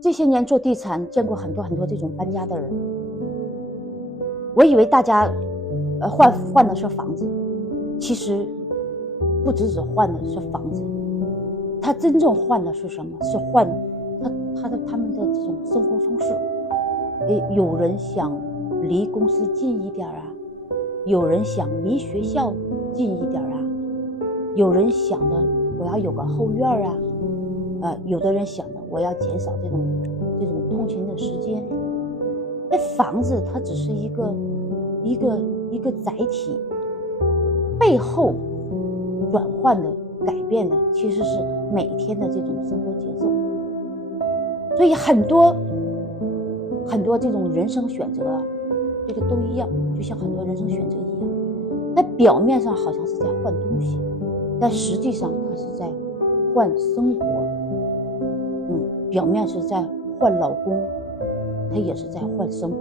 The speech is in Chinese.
这些年做地产，见过很多很多这种搬家的人。我以为大家换的是房子，其实不只换的是房子，他真正换的是什么？是换他们的这种生活方式。有人想离公司近一点啊，有人想离学校近一点啊，有人想的我要有个后院啊，有的人想的我要减少这种通勤的时间。那房子它只是一个载体，背后转换的改变的其实是每天的这种生活节奏。所以很多这种人生选择啊，这个都一样，就像很多人生选择一样，那表面上好像是在换东西，但实际上它是在换生活。表面是在换老公，他也是在换生活。